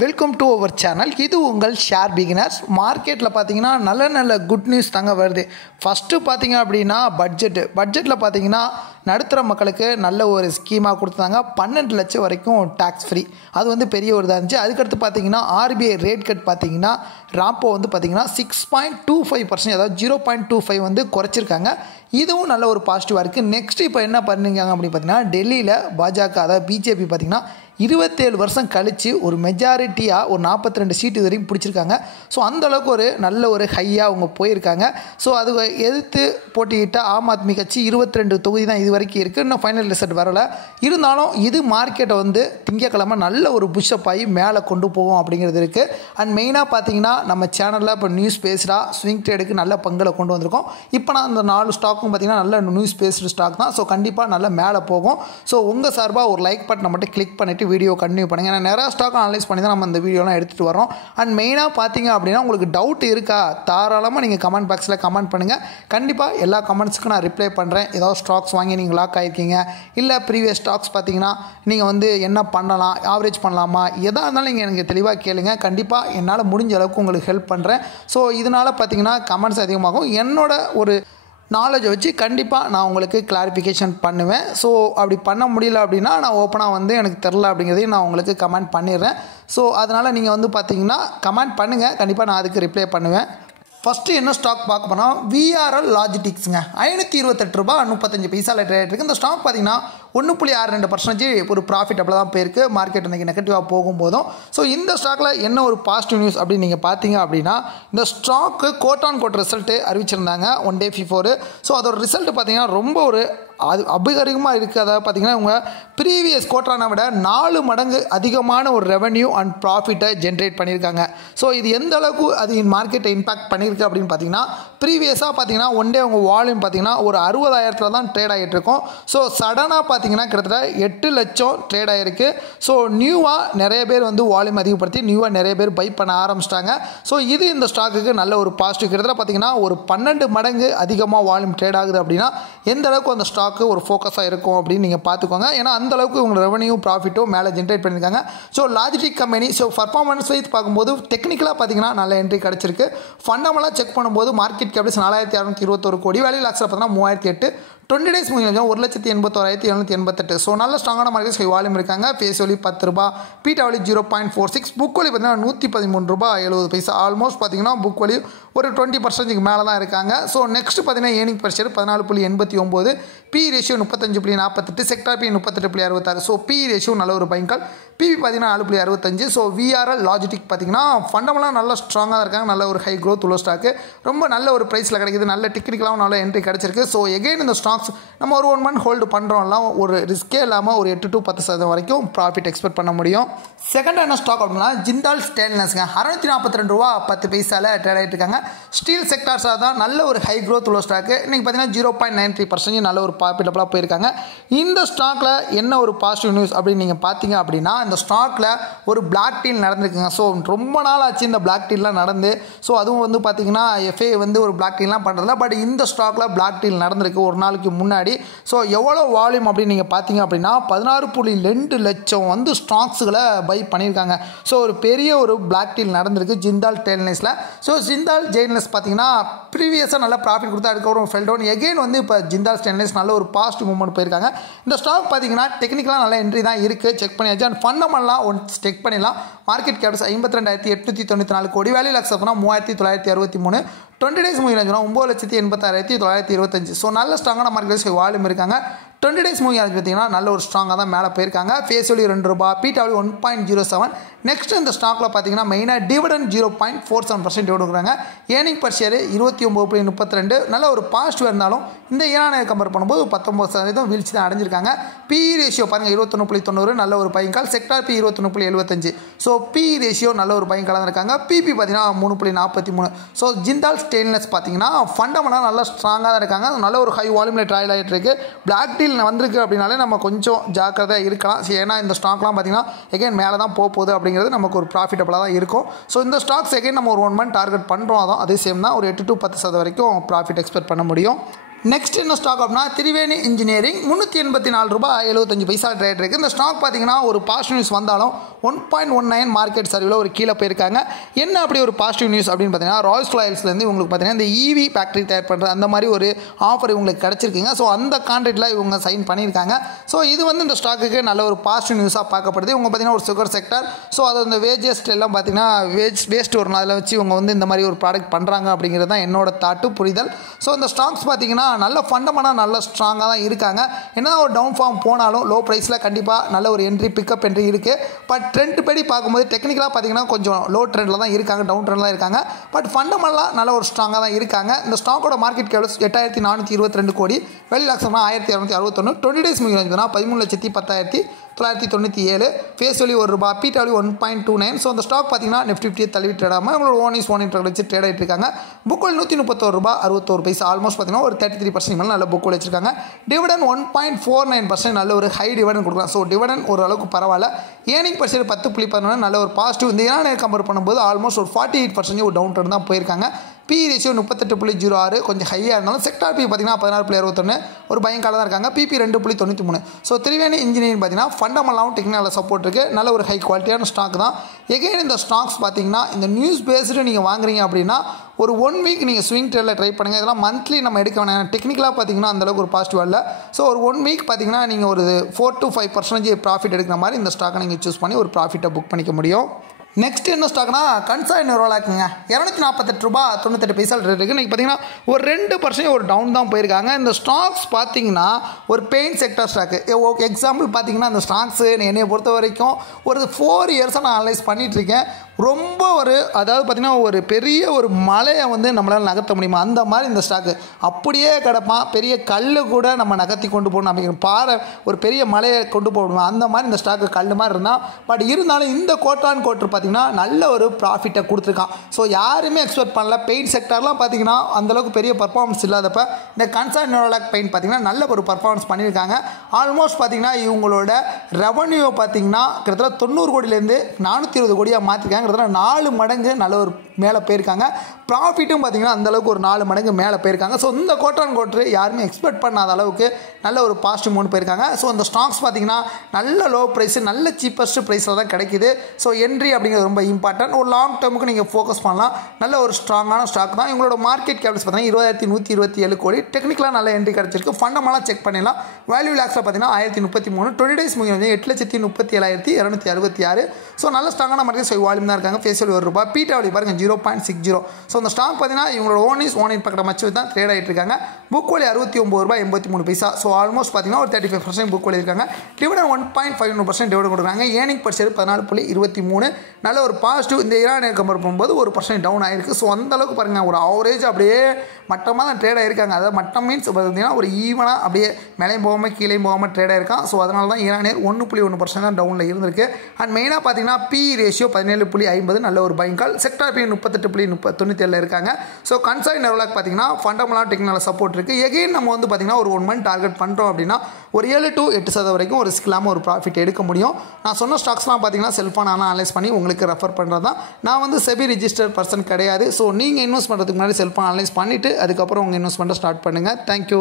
Welcome to our channel. இது உங்கள் share beginners. மார்க்கெட்டில் பார்த்தீங்கன்னா நல்ல குட் நியூஸ் தாங்க வருது. ஃபஸ்ட்டு பார்த்தீங்க அப்படின்னா பட்ஜெட்டில் பார்த்தீங்கன்னா நடுத்தர மக்களுக்கு நல்ல ஒரு ஸ்கீமாக கொடுத்தாங்க. 12 லட்சம் வரைக்கும் டேக்ஸ் ஃப்ரீ. அது வந்து பெரிய ஒரு இதாக இருந்துச்சு. அதுக்கடுத்து பார்த்தீங்கன்னா ஆர்பிஐ ரேட் கட் பார்த்தீங்கன்னா ராப்போ வந்து பார்த்தீங்கன்னா 6.25%, அதாவது 0.25 வந்து குறைச்சிருக்காங்க. இதுவும் நல்ல ஒரு பாசிட்டிவாக இருக்குது. நெக்ஸ்ட் இப்போ என்ன பண்ணிருக்காங்க அப்படின்னு பார்த்தீங்கன்னா டெல்லியில் பாஜக, அதாவது பிஜேபி பார்த்தீங்கன்னா 27 வருஷம் கழித்து ஒரு மெஜாரிட்டியாக ஒரு 42 சீட்டு வரைக்கும் பிடிச்சிருக்காங்க. ஸோ அந்தளவுக்கு ஒரு நல்ல ஒரு ஹையாக அவங்க போயிருக்காங்க. ஸோ அது எதிர்த்து போட்டிக்கிட்ட ஆம் ஆத்மி கட்சி 22 தொகுதி தான் இது வரைக்கும் இருக்குது. இன்னும் ஃபைனல் ரிசல்ட் வரலை. இருந்தாலும் இது மார்க்கெட்டை வந்து திங்கக்கிழமை நல்ல ஒரு புஷ்அப் ஆகி மேலே கொண்டு போவோம் அப்படிங்கிறது இருக்குது. அண்ட் மெயினாக பார்த்தீங்கன்னா நம்ம சேனலில் இப்போ நியூஸ் பேஸ்டாக ஸ்விங் ட்ரேடுக்கு நல்ல பங்களை கொண்டு வந்திருக்கோம். இப்போ நான் அந்த 4 ஸ்டாக்கும் பார்த்தீங்கன்னா நல்ல நியூஸ் பேஸ்டு ஸ்டாக் தான். ஸோ கண்டிப்பாக நல்லா மேலே போகும். ஸோ உங்கள் சார்பாக ஒரு லைக் பட்டனை மட்டும் கிளிக் பண்ணிவிட்டு வீடியோ கண்டினியூ பண்ணுங்கள். ஏன்னா நிறையா ஸ்டாக் அனலைஸ் பண்ணி தான் நம்ம இந்த வீடியோலாம் எடுத்துகிட்டு வரோம். அண்ட் மெயினாக பார்த்தீங்க அப்படின்னா உங்களுக்கு டவுட் இருக்கா, தாராளமாக நீங்கள் கமெண்ட் பாக்ஸில் கமெண்ட் பண்ணுங்கள். கண்டிப்பாக எல்லா கமெண்ட்ஸுக்கும் நான் ரிப்ளை பண்ணுறேன். ஏதாவது ஸ்டாக்ஸ் வாங்கி நீங்கள் லாக் ஆகிருக்கீங்க, இல்லை ப்ரீவியஸ் ஸ்டாக்ஸ் பார்த்தீங்கன்னா நீங்கள் வந்து என்ன பண்ணலாம், ஆவரேஜ் பண்ணலாமா, எதாக இருந்தாலும் நீங்கள் எனக்கு தெளிவாக கேளுங்க. கண்டிப்பாக என்னால் முடிஞ்ச அளவுக்கு உங்களுக்கு ஹெல்ப் பண்ணுறேன். ஸோ இதனால் பார்த்தீங்கன்னா கமெண்ட்ஸ் அதிகமாகும். என்னோட ஒரு நாலேஜை வச்சு கண்டிப்பாக நான் உங்களுக்கு கிளாரிஃபிகேஷன் பண்ணுவேன். ஸோ அப்படி பண்ண முடியல அப்படின்னா நான் ஓப்பனாக வந்து எனக்கு தெரில அப்படிங்கிறதையும் நான் உங்களுக்கு கமெண்ட் பண்ணிடுறேன். ஸோ அதனால் நீங்கள் வந்து பார்த்தீங்கன்னா கமெண்ட் பண்ணுங்கள், கண்டிப்பாக நான் அதுக்கு ரிப்ளை பண்ணுவேன். ஃபஸ்ட்டு என்ன ஸ்டாக் பார்க்க போனால் VRL லாஜிஸ்டிக்ஸுங்க. 528 ரூபா 35 பைசாவில் ட்ரேட் இருக்குது. இந்த ஸ்டாக் பார்த்தீங்கன்னா 1.62% ஒரு ப்ராஃபிட்டபிளாக தான் போயிருக்கு. மார்க்கெட் இன்றைக்கி நெகட்டிவாக போகும்போதும். ஸோ இந்த ஸ்டாக்கில் என்ன ஒரு பாசிட்டிவ் நியூஸ் அப்படின்னு நீங்கள் பார்த்தீங்க அப்படின்னா இந்த ஸ்டாக்கு கோட் ரிசல்ட்டு அறிவிச்சிருந்தாங்க 1 day before. ஸோ அதோட ரிசல்ட்டு பார்த்தீங்கன்னா ரொம்ப ஒரு அபிகரிகமாக இருக்குது. அதாவது பார்த்தீங்கன்னா இவங்க ப்ரீவியஸ் குவார்ட்டரை விட 4 மடங்கு அதிகமான ஒரு ரெவன்யூ அண்ட் ப்ராஃபிட்டை ஜென்ரேட் பண்ணியிருக்காங்க. ஸோ இது எந்த அளவுக்கு அது மார்க்கெட்டை இம்பாக்ட் பண்ணியிருக்கு அப்படின்னு பார்த்தீங்கன்னா ப்ரீவியஸாக பார்த்தீங்கன்னா ஒன் டே அவங்க வால்யூம் பார்த்தீங்கன்னா ஒரு 60,000 தான் ட்ரேட் ஆகிட்டு இருக்கும். ஸோ சடனாக பார்த்தீங்கன்னா கிட்டத்தட்ட 8 லட்சம் ட்ரேட் ஆகிருக்கு. ஸோ நியூவாக நிறைய பேர் வந்து வால்யூம் அதிகப்படுத்தி நியூவாக நிறைய பேர் பை பண்ண ஆரம்பிச்சிட்டாங்க. ஸோ இது இந்த ஸ்டாக்குக்கு நல்ல ஒரு பாசிட்டிவ். கிட்டத்தட்ட பார்த்தீங்கன்னா ஒரு 12 மடங்கு அதிகமாக வால்யூம் ட்ரேட் ஆகுது அப்படின்னா எந்த அளவுக்கு அந்த ஸ்டாக் ஒரு ஃபோக்கஸாக இருக்கும் அப்படின்னு நீங்கள் பார்த்துக்கோங்க. ஏன்னா அந்த அளவுக்கு உங்கள் ரெவன்யூ ப்ராஃபிட்டும் மேலே ஜென்ரேட் பண்ணியிருக்காங்க. So logistic company so performance வைத்து பார்க்கும்போது டெக்னிக்கலாக பார்த்தீங்கன்னா நல்ல என்ட்ரி கிடச்சிருக்கு. ஃபண்டமெல்லாம் செக் பண்ணும்போது மார்க்கெட் கேபிட்டல்ஸ் 4,621 கோடி, வேல்யூ லாக்ஸில் பார்த்தீங்கன்னா 3,008, 20 days முடிஞ்சு 1,81,788. ஸோ நல்ல ஸ்ட்ராங்கான மார்க்கெட் வால்யூம் இருக்காங்க. ஃபேஸ் வேல்யூ 10 ரூபா, பீட்டா வேல்யூ 0.46, புக் வேல்யூ பார்த்தீங்கன்னா 113 ரூபா 70 பைசா. ஆல்மோஸ்ட் பார்த்தீங்கன்னா புக் வேல்யூ ஒரு 20% மேலே தான் இருக்காங்க. ஸோ நெக்ஸ்ட் பார்த்தீங்கன்னா earning per share 14.89, B ratio 35.48, sector B 38.66. So P ratio நல்ல ஒரு பைங்கால், பிவி பார்த்தீங்கன்னா 4.65. ஸோ VRL லாஜிஸ்டிக் பார்த்தீங்கன்னா ஃபண்டமெல்லாம் நல்ல ஸ்ட்ராங்காக இருக்காங்க. நல்ல ஒரு ஹை க்ரோத் உள்ள ஸ்டாக்கு, ரொம்ப நல்ல ஒரு ப்ரைஸில் கிடைக்குது. நல்ல டெக்னிக்கலாகவும் நல்ல என்ட்ரி கிடச்சிருக்கு. ஸோ எகெயின் இந்த ஸ்டாக்ஸ் நம்ம ஒரு 1 month ஹோல்டு பண்ணுறோம்லாம் ஒரு ரிஸ்கே இல்லாமல் ஒரு 8 to 10% வரைக்கும் ப்ராஃபிட் எக்ஸ்பெக்ட் பண்ண முடியும். செகண்ட் என்ன ஸ்டாக் அப்படின்னா ஜிண்டால் ஸ்டெயின்லெஸ்ங்க. 642 ரூபா 10 பைசாவில் ட்ரேட் ஆகிட்டு இருக்காங்க. ஸ்டீல் செக்டார்ஸாக தான் நல்ல ஒரு ஹை க்ரோத் உள்ள ஸ்டாக்கு. இன்றைக்கி பார்த்தீங்கன்னா 0.93% நல்ல ஒரு ப்ராஃபிட்டபிளாக போயிருக்காங்க. இந்த ஸ்டாக்கில் என்ன ஒரு பாசிட்டிவ் நியூஸ் அப்படின்னு நீங்கள் பார்த்தீங்க அப்படின்னா இந்த ஸ்டாக்கில் ஒரு பிளாக் டீல் நடந்திருக்குங்க. ஸோ ரொம்ப நாள் ஆச்சு இந்த பிளாக் டீல்லாம் நடந்து. ஸோ அதுவும் வந்து பார்த்தீங்கன்னா FA வந்து ஒரு பிளாக் டீல்லாம் பண்ணுறதில்ல. பட் இந்த ஸ்டாக்கில் பிளாக் டீல் நடந்திருக்கு ஒரு நாளைக்கு முன்னாடி. ஸோ எவ்வளோ வால்யூம் அப்படின்னு நீங்கள் பார்த்தீங்க அப்படின்னா 16.2 லட்சம் வந்து ஸ்டாக்ஸுகளை பை பண்ணியிருக்காங்க. ஸோ ஒரு பெரிய ஒரு பிளாக் டீல் நடந்திருக்கு ஜிண்டால் ஸ்டெயின்லெஸில். ஸோ ஜிண்டால் ஸ்டெயின்லெஸ் பார்த்தீங்கன்னா ப்ரீவியஸாக நல்ல ப்ராஃபிட் கொடுத்தா அதுக்கப்புறம் ஃபெல் டவுன். எகெயின் வந்து இப்போ ஜிண்டால் ஸ்டெயின்லெஸ் நல்ல ஒரு பாசிட்டிவ் மூவ்மெண்ட் போயிருக்காங்க. இந்த ஸ்டாக் பார்த்தீங்கன்னா டெக்னிக்கலாக நல்ல என்ட்ரி தான் இருக்குது, செக் பண்ணியாச்சு. அண்ட் ஃபண்டமெல்லாம் ஒன்ஸ் செக் பண்ணிடலாம். மார்க்கெட் கேப்ஸ் 52,894 கோடி, வேல்யூ லாக்ஸ் அப்படின்னா 3,963, 20 days மூவிங் ஆச்சுன்னா 9,86,925. ஸோ நல்ல ஸ்ட்ராங்கான மார்க்கெட் வால்யூம் இருக்காங்க. 20 days மூவிங் ஆச்சு பார்த்தீங்கன்னா நல்ல ஒரு ஸ்ட்ராங்காக தான் மேலே போயிருக்காங்க. ஃபேஸ் வேல்யூ 2 ரூபா, பீட்டா வேல்யூ 1.07. நெக்ஸ்ட் இந்த ஸ்டாக்கில் பார்த்தீங்கன்னா மெயினாக டிவிடெண்ட் 0.47% கொடுக்குறாங்க. Earning per share 29.32. நல்ல ஒரு பாசிட்டிவ் இருந்தாலும் இந்த ஏனான கம்பேர் பண்ணும்போது 19% வீழ்ச்சி தான் அடைஞ்சிருக்காங்க. பி ரேஷியோ பாருங்கள் 21.90, நல்ல ஒரு பைங்கால். Sector P 21.75. So P ratio நல்ல ஒரு பைங்காலாக தான் இருக்காங்க. பிபி பார்த்தீங்கன்னா 3.43. ஸோ ஜிண்டால் ஸ்டெயின்லெஸ் பார்த்தீங்கன்னா ஃபண்டமெல்லாம் நல்லா ஸ்ட்ராங்காக தான் இருக்காங்க. நல்ல ஒரு ஹை வால்யூமில் ட்ராயல் ஆகிட்டு இருக்கு. பிளாக் டீல் வந்திருக்கு அப்படின்னாலே நம்ம கொஞ்சம் ஜாக்கிரதையாக இருக்கலாம். ஏன்னா இந்த ஸ்டாக்லாம் பார்த்தீங்கன்னா எகைன் மேலே தான் போகுது அப்படிங்கிறது நமக்கு ஒரு ப்ராஃபிட்டபிளாக தான் இருக்கும். ஸோ இந்த ஸ்டாக்ஸ் எகைன் நம்ம ஒரு 1 month டார்கெட் பண்ணுறோம். அதே சேம் தான் ஒரு 8 to 10% வரைக்கும் ப்ராஃபிட் எக்ஸ்பெக்ட் பண்ண முடியும். நெக்ஸ்ட் என்ன ஸ்டாக் அப்படின்னா திரிவேணி இன்ஜினியரிங் 384 ரூபாய் 75 பைசா ட்ரேட் இருக்குது. இந்த ஸ்டாக் பார்த்தீங்கன்னா ஒரு பாசிட்டிவ் நியூஸ் வந்தாலும் 1.19 மார்க்கெட் சரிவில் ஒரு கீழே போயிருக்காங்க. என்ன அப்படி ஒரு பாசிட்டிவ் நியூஸ் அப்படின்னு பார்த்தீங்கன்னா ராயல்ஸ் ராயல்ஸ்லேருந்து உங்களுக்கு பார்த்தீங்கன்னா இந்த இவி ஃபேக்ட்ரி தயார் பண்ணுற அந்த மாதிரி ஒரு ஆஃபர் இவங்களுக்கு கிடச்சிருக்குங்க. ஸோ அந்த கான்ட்ராக்டில் இவங்க சைன் பண்ணியிருக்காங்க. ஸோ இது வந்து இந்த ஸ்டாக்குக்கு நல்ல ஒரு பாசிட்டிவ் நியூஸாக பார்க்கப்படுது. இவங்க பார்த்தீங்கன்னா ஒரு சுகர் செக்டர். ஸோ அது இந்த வேஜஸ்ட் எல்லாம் பார்த்தீங்கன்னா வேஸ்ட் வரும், அதில் வச்சு இவங்க வந்து இந்த மாதிரி ஒரு ப்ராடக்ட் பண்ணுறாங்க அப்படிங்கிறது தான் என்னோட தாட்டு புரிதல். ஸோ இந்த ஸ்டாக்ஸ் பார்த்தீங்கன்னா நல்ல ஃபண்டமெண்டாக நல்ல ஸ்ட்ராங்காக தான் இருக்காங்க. என்ன ஒரு டவுன் ஃபார்ம் போனாலும் லோ ப்ரைஸில் கண்டிப்பாக நல்ல ஒரு என்ட்ரி பிக்கப் என்ட்ரி இருக்குது. பட் ட்ரெண்ட் படி பார்க்கும்போது டெக்னிக்கலாக பார்த்தீங்கன்னா கொஞ்சம் லோ ட்ரெண்டில் தான் இருக்காங்க, டவுன் ட்ரெண்டில் தான் இருக்காங்க. பட் ஃபண்டமெண்டலாக நல்ல ஒரு ஸ்ட்ராங்காக தான் இருக்காங்க. இந்த ஸ்டாக்கோட மார்க்கெட் கேப் 8422 கோடி, வெளி லாக்ஸ்னா 1261, 20 டேஸ் முடிஞ்சதுன்னா 13,10,997, ஃபேஸ் வேல்யூ ₹1, பீட் வேல்யூ 1.29. ஸோ அந்த ஸ்டாக் பார்த்தீங்கன்னா நிஃப்டி 50 தள்ளி ட்ரேடாமல் உங்களோட ஓன் இன்ட்ரெஸ்ட் வச்சு ட்ரேட் ஆகிட்டு இருக்காங்க. புக் வேல்யூ ₹131.61, ஆல்மோஸ்ட் பார்த்தீங்கன்னா ஒரு 33% மேலே நல்ல புக் வச்சிருக்காங்க. டிவிடன் 1.49% நல்ல ஒரு ஹை டிவிடன் கொடுக்கலாம். ஸோ டிவிடன் ஓரளவுக்கு பரவாயில்ல. ஏர்னிங் பர் ஷேர் 10.11 நல்ல ஒரு பாசிட்டிவ். இந்த ஏன்னா கம்பேர் பண்ணும்போது ஆல்மோஸ்ட் ஒரு 48% ஒரு டவுன் ட்ரெண்ட் தான் போயிருக்காங்க. பி ரேஷியோ 38.06 கொஞ்சம் ஹையாக இருந்தாலும் செக்டார் பி பார்த்தீங்கன்னா 16.61 ஒரு பயங்கால தான் இருக்காங்க. பிபி 2.93. ஸோ திரிவேணி இன்ஜினியரிங் பார்த்தீங்கன்னா ஃபண்டமெண்டாகவும் டெக்னிக்கல் சப்போர்ட் இருக்குது. நல்ல ஒரு ஹை குவாலிட்டியான ஸ்டாக் தான். எகைன் இந்த ஸ்டாக்ஸ் பார்த்தீங்கன்னா இந்த நியூஸ் பேஸ்டு நீங்கள் வாங்குறீங்க அப்படின்னா ஒரு 1 வீக் நீங்கள் ஸ்விங் ட்ரேடில் ட்ரை பண்ணுங்கள். இதெல்லாம் மந்த்லி நம்ம எடுக்க வேணாம். டெக்னிக்கலாக பார்த்தீங்கன்னா அந்தளவுக்கு ஒரு பாசிட்டிவ் இல்லை. ஸோ ஒரு 1 வீக் பார்த்தீங்கன்னா நீங்கள் ஒரு 4 to 5% ப்ராஃபிட் எடுக்கிற மாதிரி இந்த ஸ்டாக்கை நீங்கள் சூஸ் பண்ணி ஒரு ப்ராஃபிட்டை புக் பண்ணிக்க முடியும். நெக்ஸ்ட் என்ன ஸ்டாக்னா கன்சாய் நியூரோலாக்குங்க, ₹248.98 பைசா ரேட் இருக்குது. இன்றைக்கி பார்த்தீங்கன்னா ஒரு 2% ஒரு டவுன் தான் போயிருக்காங்க. இந்த ஸ்டாக்ஸ் பார்த்தீங்கன்னா ஒரு பெயிண்ட் செக்டர் ஸ்டாக்கு. எக்ஸாம்பிள் பார்த்தீங்கன்னா அந்த ஸ்டாக்ஸு என்னை பொறுத்த வரைக்கும் ஒரு 4 இயர்ஸாக நான் அனலைஸ் பண்ணிகிட்ருக்கேன். ரொம்ப அதாவது பார்த்திங்கன்னா ஒரு பெரிய ஒரு மலையை வந்து நம்மளால் நகர்த்த முடியுமா அந்த மாதிரி இந்த ஸ்டாக்கு அப்படியே கிடப்பான். பெரிய கல் கூட நம்ம நகர்த்தி கொண்டு போகணும் அப்படிங்கிற பாறை ஒரு பெரிய மலையை கொண்டு போகணுமா அந்த மாதிரி இந்த ஸ்டாக்கு கல் மாதிரி இருந்தால். பட் இருந்தாலும் இந்த கோட்டான் கோட்ரு பார்த்திங்கன்னா நல்ல ஒரு ப்ராஃபிட்டை கொடுத்துருக்கான். ஸோ யாருமே எக்ஸ்பெக்ட் பண்ணல. பெயிண்ட் செக்டர்லாம் பார்த்திங்கன்னா அந்தளவுக்கு பெரிய பர்ஃபார்மன்ஸ் இல்லாதப்ப இந்த கன்சாய் நியூரோலாக் பெயிண்ட் பார்த்திங்கன்னா நல்ல ஒரு பர்ஃபார்மன்ஸ் பண்ணியிருக்காங்க. ஆல்மோஸ்ட் பார்த்திங்கன்னா இவங்களோட ரெவன்யூ பார்த்திங்கன்னா கிட்டத்தட்ட 90 கோடியிலேருந்து 420 கோடியாக மாற்றிருக்காங்க. 4 மடங்கு நல்ல ஒரு மேலே போயிருக்காங்க. ப்ராஃபிட்டும் பார்த்திங்கன்னா அந்தளவுக்கு ஒரு 4 மடங்கு மேலே போயிருக்காங்க. ஸோ இந்த கோட்டான் கோட்ரு யாருமே எக்ஸ்பெக்ட் பண்ணாத அளவுக்கு நல்ல ஒரு பாசிட்டிவ் மூணு போயிருக்காங்க. ஸோ இந்த ஸ்டாக்ஸ் பார்த்திங்கன்னா நல்ல லோ ப்ரைஸு நல்ல சீப்பஸ்ட் ப்ரைஸில் தான் கிடைக்கிது. ஸோ என்ட்ரி அப்படிங்கிறது ரொம்ப இம்பார்ட்டன்ட். ஒரு லாங் டேர்முக்கு நீங்கள் ஃபோக்கஸ் பண்ணலாம். நல்ல ஒரு ஸ்ட்ராங்கான ஸ்டாக் தான். இவங்களோட மார்க்கெட் கேபிள்ஸ் பார்த்தீங்கன்னா 20,127 கோடி. டெக்னிக்கலாக நல்ல என்ட்ரி கிடச்சிருக்கு. ஃபண்டமெல்லாம் செக் பண்ணிடலாம். வேல்யூ லாக்ஸில் பார்த்தீங்கன்னா 1033, 20 டேஸ் முடிஞ்சு 8,37,766. ஸோ நல்ல ஸ்ட்ராங்கான மார்க்கெட் வால்யூம் தான் இருக்காங்க. ஃபேஸ் வேல்யூ ₹1, பீட் வேல்யூ பாருங்க 0.60. ஸோ இந்த ஸ்டாக் பார்த்தீங்கன்னா இவங்களோட ஓன் பக்கத்தை மச்சு தான் ட்ரேட் ஆகிட்டு இருக்காங்க. Book value ₹69.83. ஸோ ஆல்மோஸ்ட் பார்த்தீங்கன்னா ஒரு 35% புக் வேல்யூ இருக்காங்க. டிவிடன் 1.51% டிவிடன் கொடுக்குறாங்க. ஏர்னிங் பர் ஷேர் 14.23 நல்ல ஒரு பாசிட்டிவ். இந்த ஈரானியர் கம்பேர் பண்ணும்போது ஒரு % டவுன் ஆகிருக்கு. ஸோ அந்தளவுக்கு பாருங்கள் ஒரு ஆவரேஜ் அப்படியே மட்டமாக தான் ட்ரேட் ஆகிருக்காங்க. அதாவது மட்டம் மீன்ஸ் பார்த்தீங்கன்னா ஒரு ஈவனாக அப்படியே மேலேயும் போகாமல் கீழேயும் போகாமல் ட்ரேட் ஆகிருக்கான். ஸோ அதனால தான் ஈரானியர் 1.1% தான் டவுனில் இருந்திருக்கு. அண்ட் மெயினாக பார்த்தீங்கன்னா பி ரேஷியோ 17.50 நல்ல ஒரு பைங்கால். செக்டார் பி 38.97 இருக்காங்க. ஸோ கன்சாய் நியூரோலாக் பார்த்தீங்கன்னா ஃபண்டமெண்டலாக டெக்னிக்கல் சப்போர்ட் இருக்குது. எகைன் நம்ம வந்து பார்த்தீங்கன்னா ஒரு 1 மந்த் டார்கெட் பண்ணுறோம் அப்படின்னா ஒரு 7 to 8% வரைக்கும் ஒரு ரிஸ்க் இல்லாமல் ஒரு ப்ராஃபிட் எடுக்க முடியும். நான் சொன்ன ஸ்டாக்ஸ்லாம் பார்த்தீங்கன்னா செல்ஃபான அனலைஸ் பண்ணி உங்களுக்கு ரெஃபர் பண்ணுறது தான். நான் வந்து செபி ரிஜிஸ்டர்ட் பர்சன் கிடையாது. ஸோ நீங்கள் இன்வெஸ்ட் பண்ணுறதுக்கு முன்னாடி செல்ஃபான அனலைஸ் பண்ணிவிட்டு அதுக்கப்புறம் உங்கள் இன்வெஸ்ட்மெண்ட்டை ஸ்டார்ட் பண்ணுங்கள். தேங்க்யூ.